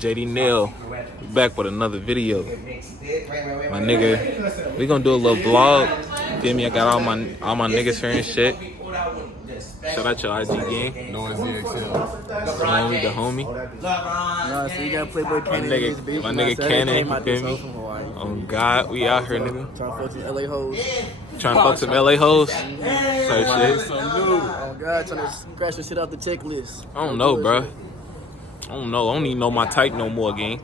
JD Nail, back with another video. My nigga, we gonna do a little vlog. Feel me? I got all my niggas here and shit. Shout out your IG gang. No one's DXL. Homie, the homie. Nah, so you got Playboy Cannon. My nigga Cannon, you feel me? Oh God, we out here, nigga. Trying to fuck some LA hoes. Trying to fuck some LA hoes. So shit. Oh God, trying to scratch the shit out the checklist. I don't know, bro. I don't even know my type no more, gang.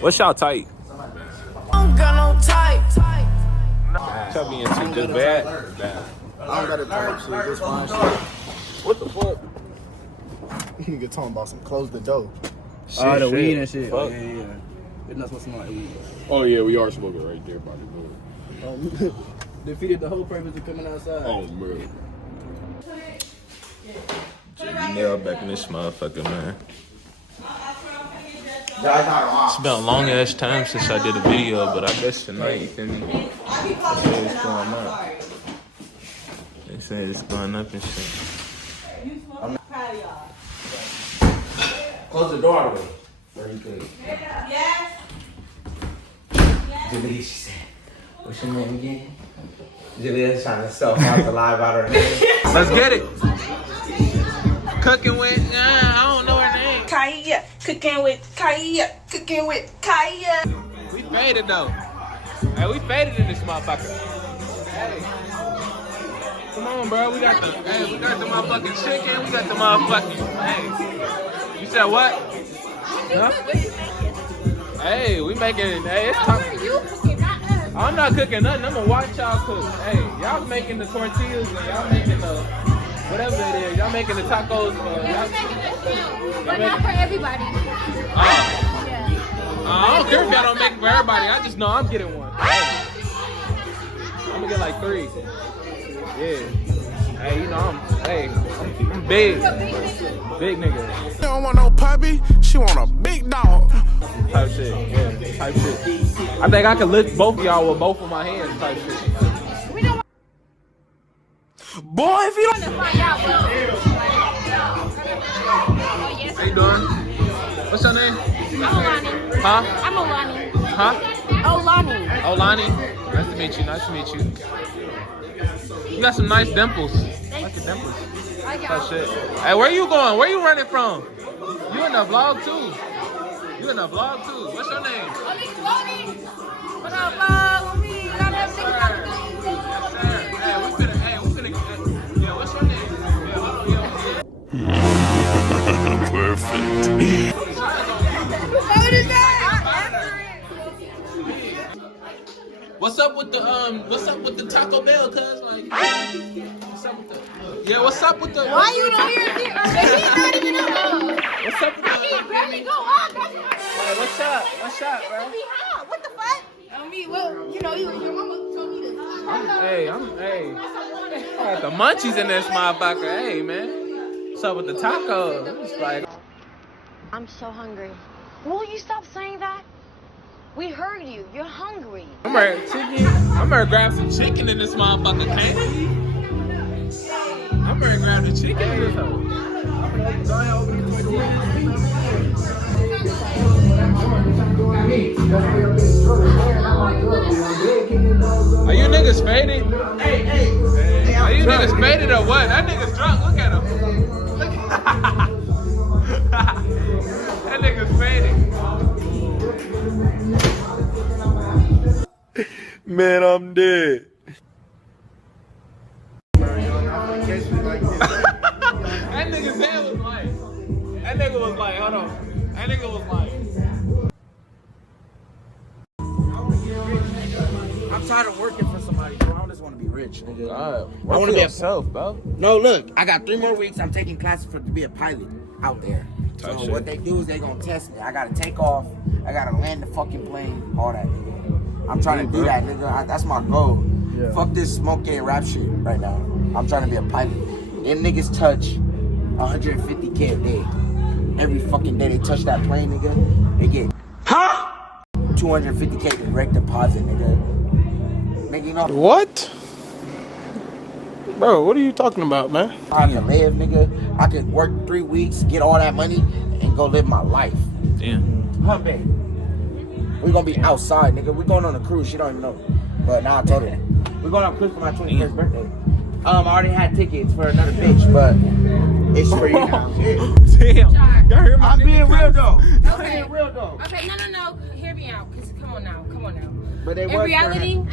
What's y'all type? I don't got no type. Y'all being too just bad. I don't got a type shit, just fine shit. What the fuck? Nigga talking about some close the door. Shit, The weed and shit. Fuck. Oh, yeah. It's not supposed to smell like weed. Oh yeah, we are smoking right there by the door. Defeated the whole purpose of coming outside. Oh man. JD Nail back in this motherfucker, man. It's been a long ass time since I did a video, but I guess tonight, you feel me? They say it's going up. They say it's going up and shit. Close the door away. Very good. Yes. Jalea, she said, what's your name again? Jalea's trying to self-out the lie about her name. Let's get it. Cooking with, I don't know her name. Kaya. Cooking with Kaya. Cooking with Kaya. We faded though. Hey, we faded in this motherfucker. Hey. Come on, bro. We got the motherfucking chicken. We got the motherfucking, hey. You said what? Huh? Hey, we making, hey, it's time. I'm not cooking nothing. I'm gonna watch y'all cook. Hey, y'all making the tortillas and y'all making the, whatever it is. Y'all making the tacos. But not for everybody. I don't care if y'all don't make it for everybody. I just know I'm getting one. Hey. I'm gonna get like 3. Yeah. Hey, you know I'm big. Big nigga. She don't want no puppy, she want a big dog. Type shit, yeah, type shit. I think I can lift both of y'all with both of my hands, type shit. We don't Boy, if you want to find out, bro. How you doing? What's your name? I'm Olani. Huh? I'm Olani. Huh? Olani. Olani? Nice to meet you, nice to meet you. You got some nice dimples. I like your dimples. That shit. Hey, where you going? Where you running from? You in the vlog too. You in the vlog too. What's your name? What up, vlog? We got everything Hey, we finna, yeah, what's your name? Yeah, hold on, perfect. What's up with the Taco Bell, cuz? Like, what's up with the, yeah, what's up with the, Why you don't hear it? He's not even up. what's up with the, He barely go up. That's what like, what's up, bro? be hot. What the fuck? I mean, well, you know, your mama told me to. Hey, I got the munchies in this motherfucker. Hey, man. What's up with the tacos? It's like, I'm so hungry. Will you stop saying that? We heard you. You're hungry. I'm ready to grab some chicken in this motherfucker, can't I'm ready to grab the chicken in this hoe. Are you niggas faded? Hey. Are you niggas faded or what? That nigga's drunk. Look at him. That nigga's faded. Man, I'm dead. That nigga's head was like, that nigga was like, hold on. That nigga was like. I'm tired of working for somebody, bro. I just want to be rich, nigga. God, I want to be yourself, bro. No, look, I got 3 more weeks. I'm taking classes to be a pilot out there. So Type shit. what they do is they gonna test me. I gotta take off. I gotta land the fucking plane. All that, nigga. I'm trying to do that, nigga. That's my goal. Yeah. Fuck this smoke and rap shit right now. I'm trying to be a pilot. Them niggas touch 150K a day. Every fucking day they touch that plane, nigga. They get 250K direct deposit, nigga. Nigga, you know What? Bro, what are you talking about, man? I can live, nigga. I could work 3 weeks, get all that money, and go live my life. Damn. Huh, babe? We gonna be outside, nigga. We going on a cruise. She don't even know. But now I told her. We going on a cruise for my 21st birthday. I already had tickets for another bitch, but it's for you now. Damn. Y'all hear my I'm being real though. Okay. Being real though. Okay, no. Hear me out. Cause come on now. But they In work reality, no.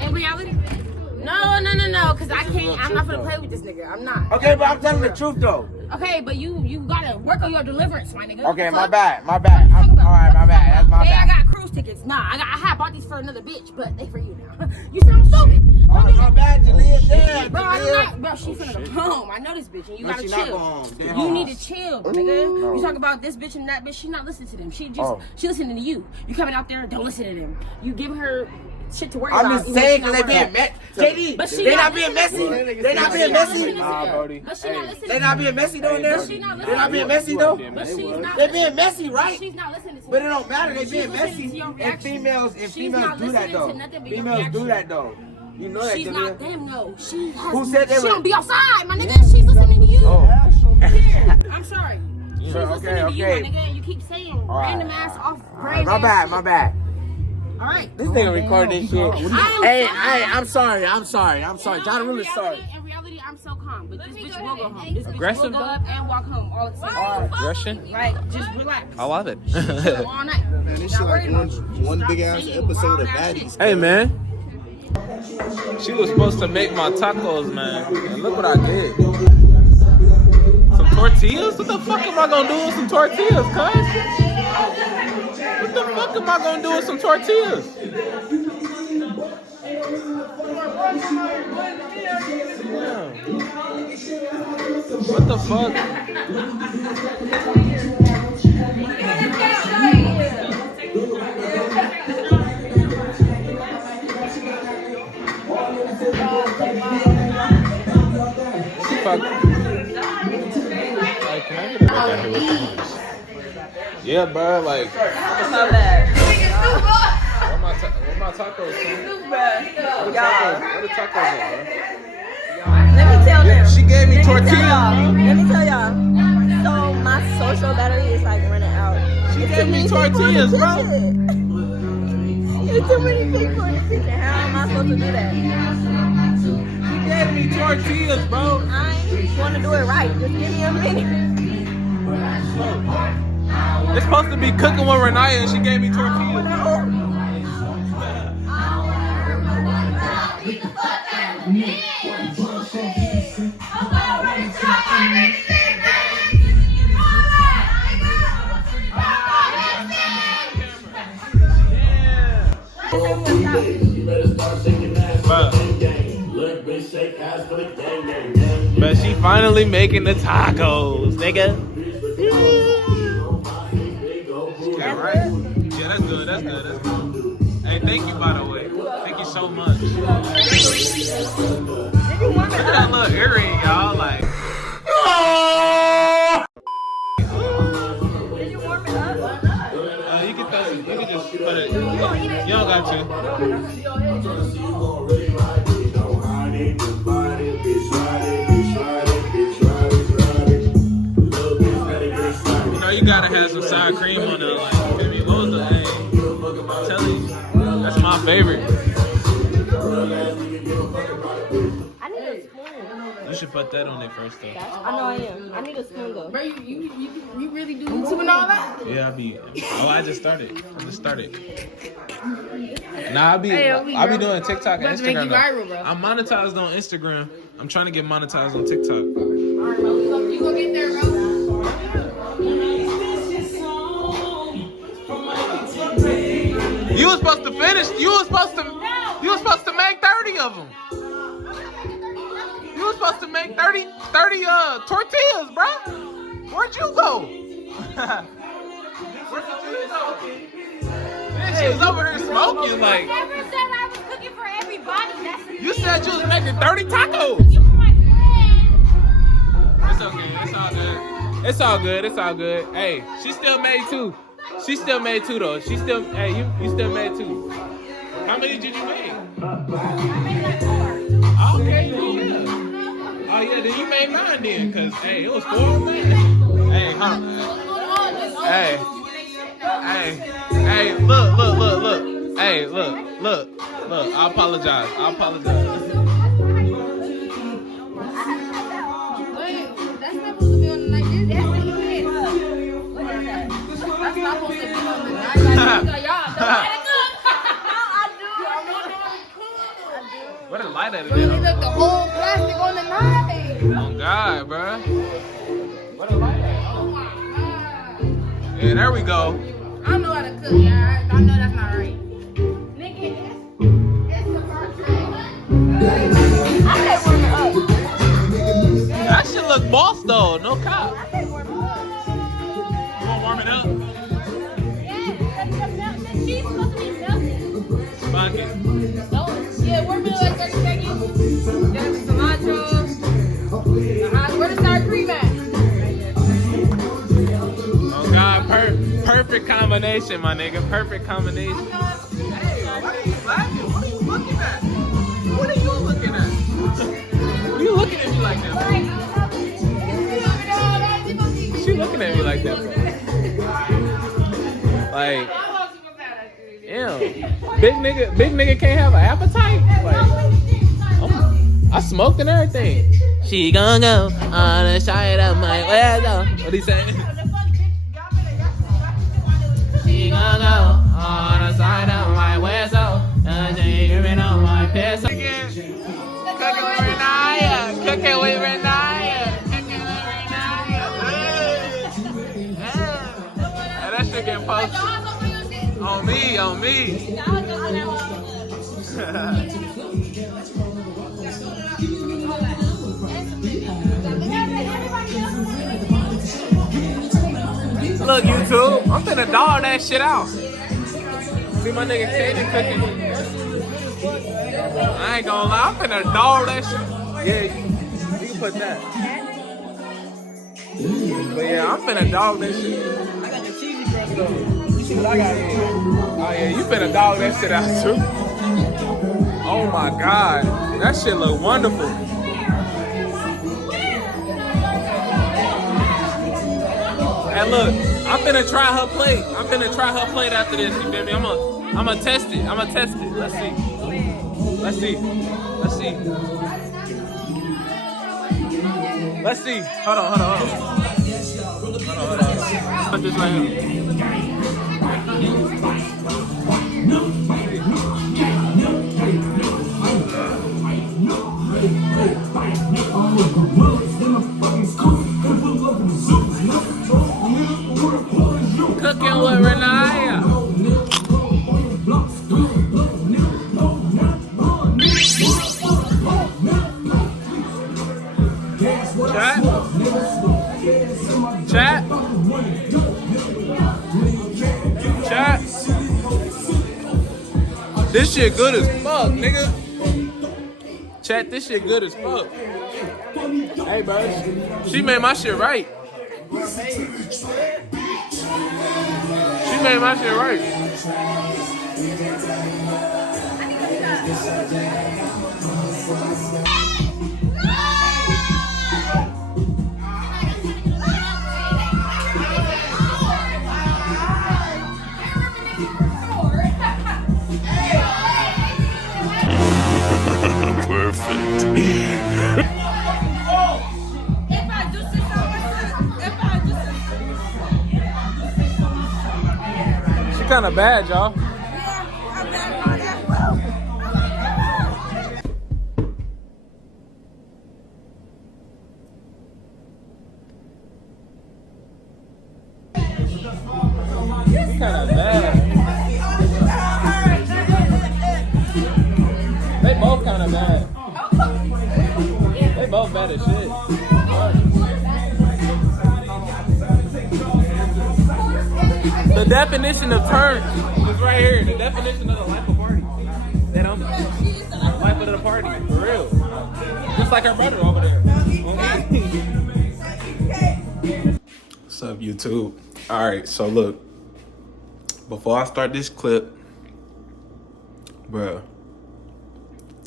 Cause I can't. I'm not gonna play with this nigga. I'm not. Okay, but I'm telling the truth though. Okay, but you gotta work on your deliverance, my nigga. Okay, my Fuck. bad. All right, my bad. That's my Hey, I bad. got cruise tickets. Nah, I had bought these for another bitch, but they for you now. You sound stupid. Oh, my bad, Jalea. Damn, Bro, I'm Jalea. not, bro, she finna go home. I know this bitch, and you No, gotta she chill. not go home. Stay You home. need to chill, nigga. You talk about this bitch and that bitch. She not listening to them. She listening to you. You coming out there, don't listen to them. You giving her shit to worry about. I'm just even saying though because she they not being working. messy. But she JD, they not not being messy. listening. They not being messy. Nah, Brody. But she not listening. They not being messy down there. But she not They not being listening. messy though. But she's not. They being messy, right? She's not listening to But it you. don't matter. They She's being listening to messy. your And reaction. females She's do not that listening though. to nothing but your Females do reaction. that though. You know that, She's Jalea. not them, no. She has. Who said they she were- don't be outside, my nigga. She's listening to you. Oh. Here, I'm sorry. She's Sure, listening to you, okay. my nigga. And you keep saying right. random ass off My brain. bad. All right. This nigga record this shit. Hey, I'm sorry. John really sorry. In reality, I'm so calm. But this bitch will go home. This bitch Aggressive, will go though? up and walk home all at the same time. Aggression? Right, just relax. I love it. Chill all night. Man, this shit like one big ass episode of Baddies. Hey, man. She was supposed to make my tacos, man. And look what I did. Some tortillas? What the fuck am I gonna do with some tortillas, cuz? What the fuck am I gonna do with some tortillas? Yeah. What the fuck? Fuck. Like, can I get a back out here with the homies? Yeah, bro, like. Where my tacos, son? Where the tacos at, bro? Let me tell them. She gave me tortillas, Let bro. me tell y'all. So my social battery is like running out. She gave me tortillas, bro. It's too many people in the kitchen. How am I supposed to do that? She gave me tortillas, bro. I want to do it right. Just give me a minute. It's supposed to be cooking with Renaya, and she gave me tortillas. But she finally making the tacos, nigga. Yeah, right? Yeah, that's good. Hey, thank you, by the way. Thank you so much. Look at that little earring, y'all. Like, you can throw some. You can just put it. You don't got to. You know, you gotta have some sour cream on there. Like, you feel me? What was the name? I'm telling you, that's my favorite. I need a spoon. You should put that on there first, though. I know I am. I need a spoon though. Bro, you really do YouTube and all that? Yeah, I just started. Nah, I be doing TikTok and About to make Instagram. you viral, bro. I'm monetized on Instagram. I'm trying to get monetized on TikTok. You gonna get there, bro? You was supposed to finish. You was supposed to make 30 of them. You was supposed to make 30 tortillas, bro. Where'd you go? Where'd you go? Man, she was over here smoking like. Never said I was cooking for everybody. That's the You thing. said you was making 30 tacos. You my friend. It's okay. It's all good. Hey, she still made two. Though. You still made two. How many did you make? Okay, yeah. Oh yeah, then you made mine then, cause hey, it was 4 of them. Hey, huh? Hey, Hey, look. Hey, look. I apologize. That's not supposed to be on the night. Look at that. That's not supposed to be on the night. Y'all don't let it cook. Where the light at You again? left the whole plastic on the knife. Oh God, bro. Where the light at? Oh my God. Yeah, there we go. I know how to cook, y'all. I know that's not right. Nigga, it's the I can't warm it up. That shit look boss though, no cop. I can't warm it up. You wanna warm it up? Yeah, the cheese supposed to be melted. Fuck it. Yeah, warm it up like 30 seconds. Get the cilantro. Where the sour cream at? Oh God, perfect combination, my nigga. Perfect combination. Hey, why are you laughing? What are you looking at? What are you looking at? What are you looking at me like that for? She looking at me like that for? Like, ew. Big nigga can't have an appetite? Like, I smoked and everything. She gon' go on the side of my window. What he saying? She gon' go on the side of my window. And she gripping on my peso. Cooking with Renaya. Cooking with Renaya. Cooking with Renaya. Hey, that shit getting posted. On me. Look, YouTube, I'm finna dog that shit out. See my nigga Kaden cooking. I ain't gonna lie, I'm finna dog that shit. Yeah, you can put that. But yeah, I'm finna dog that shit. I got the cheesy crust though. You see what I got here? Oh yeah, you finna dog that shit out too. Oh my God, that shit look wonderful. Hey look, I'm finna try her plate. I'm finna try her plate after this, you feel me? I'm gonna test it. Let's see. Hold on. Put this right here. Cooking with Renaya. Chat. This shit good as fuck, nigga. Chat, this shit good as fuck. Hey, bro. She made my shit right. She made my shit right. She kind of bad, y'all. She kind of bad. They both kind of bad. They both bad as shit. The definition of turn is right here. The definition of the life of party. That I'm life of the party. For real. Just like our brother over there. What's up, YouTube? Alright, so look. Before I start this clip, bruh,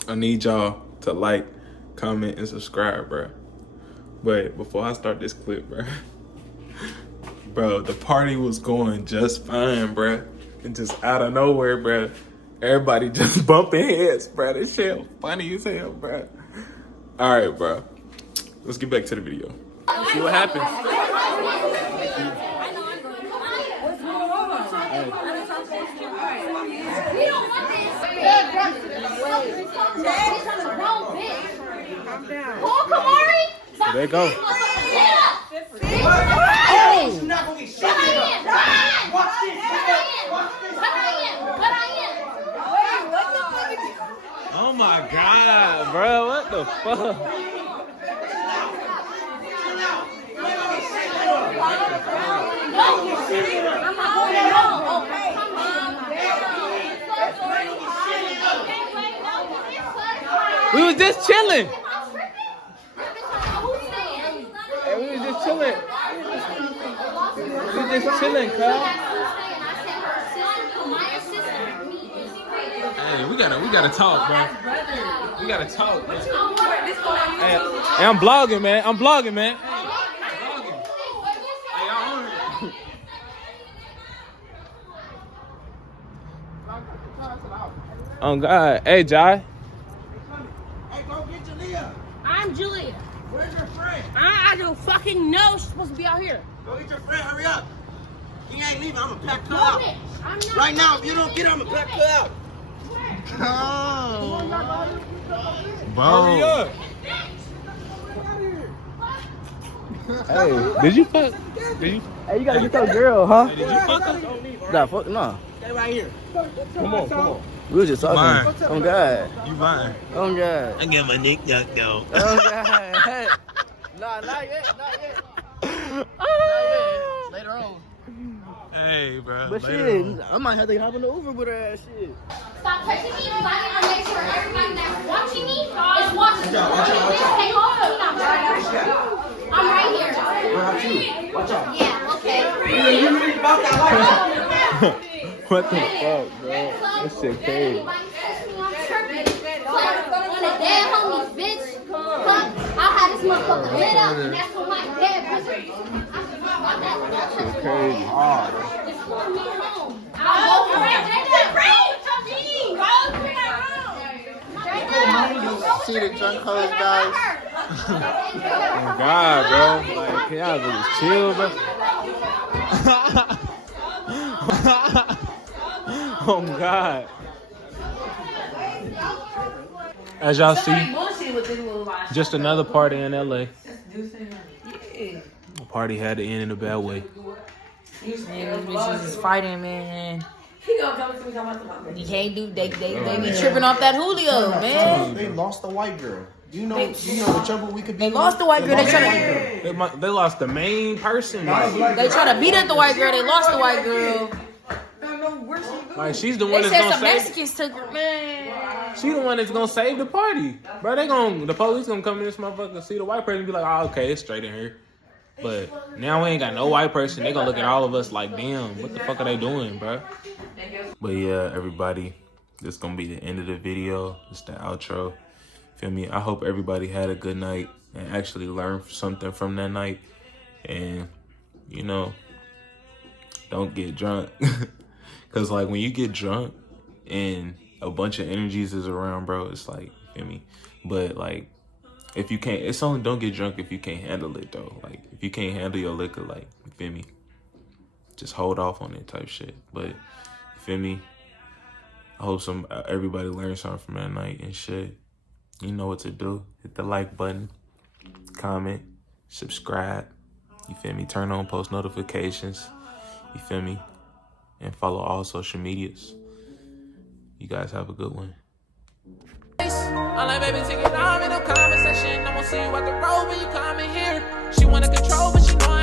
I need y'all to like, comment, and subscribe, bruh. But before I start this clip, bruh, Bro, the party was going just fine, bro. And just out of nowhere, bro, everybody just bumping heads, bro. This shit funny as hell, bro. All right, bro. Let's get back to the video. See what happens. There you go. Oh my God, bro, what the fuck? We was just chilling. Hey, we was just chilling. We was just chilling, cuz. Hey, we gotta talk, bro. We gotta talk. Hey, I'm vlogging, man. I'm vlogging, man. Oh God. Hey, Jai. Hey, go get Jalea. I'm Julia. Where's your friend? I don't fucking know she's supposed to be out here. Go get your friend. Hurry up. He ain't leaving. I'm gonna pack her out. I'm not. Right now, if you don't get her, I'm gonna pack her out. Hurry up. Hey, did you fuck? Did you? Hey, you gotta get that girl, huh? Did you fuck her? Nah, fuck, no. Stay right here. Come on, come on. We was just talking. Mine. Oh, God. You mine. Oh, God. I get my nick yuck though. Oh, God. Hey. Nah, not yet. Not yet. Not yet. Later on. Hey, bro. But later shit, on. I might have to hop in the Uber with her ass shit. Stop touching me because I want to make sure everybody that's watching me is watching me. Hey, hold on. I'm right here. Watch out. Yeah, okay. What the fuck, bro? That shit crazy. On the dead homies, bitch. I'll have this motherfucker lit up, and that's for my dead brother. Shit crazy. Just want me home. I'll go for it. See the drunk hoes, guys. Oh God, bro. Like, can y'all just chill, bro? Oh God. As y'all see, just another party in LA. The party had to end in a bad way. These bitches is fighting, man. You can't do. They be tripping off that Julio, man. They lost the white girl. You know the trouble we could be. They lost the white girl. They lost the main person. They try to beat up the white girl. They lost the white girl. Like she's the one They that's said gonna some save. Mexicans took her, man. She the one that's gonna save the party, bro. The police gonna come in this motherfucker, see the white person, and be like, oh, okay, it's straight in here. But now we ain't got no white person. They gonna look at all of us like, damn, what the fuck are they doing, bro? But yeah, everybody, this is gonna be the end of the video. It's the outro. Feel me? I hope everybody had a good night and actually learned something from that night. And you know, don't get drunk. Cause like when you get drunk and a bunch of energies is around, bro, it's like, you feel me? But like, if you can't, it's only don't get drunk if you can't handle it though. Like if you can't handle your liquor, like, you feel me? Just hold off on it type shit. But you feel me? I hope everybody learned something from that night and shit. You know what to do. Hit the like button, comment, subscribe. You feel me? Turn on post notifications. You feel me? And follow all social medias. You guys have a good one. Online baby, take it on in the comment section. I'm gonna see you at the road when you come in here. She wanna control, but she know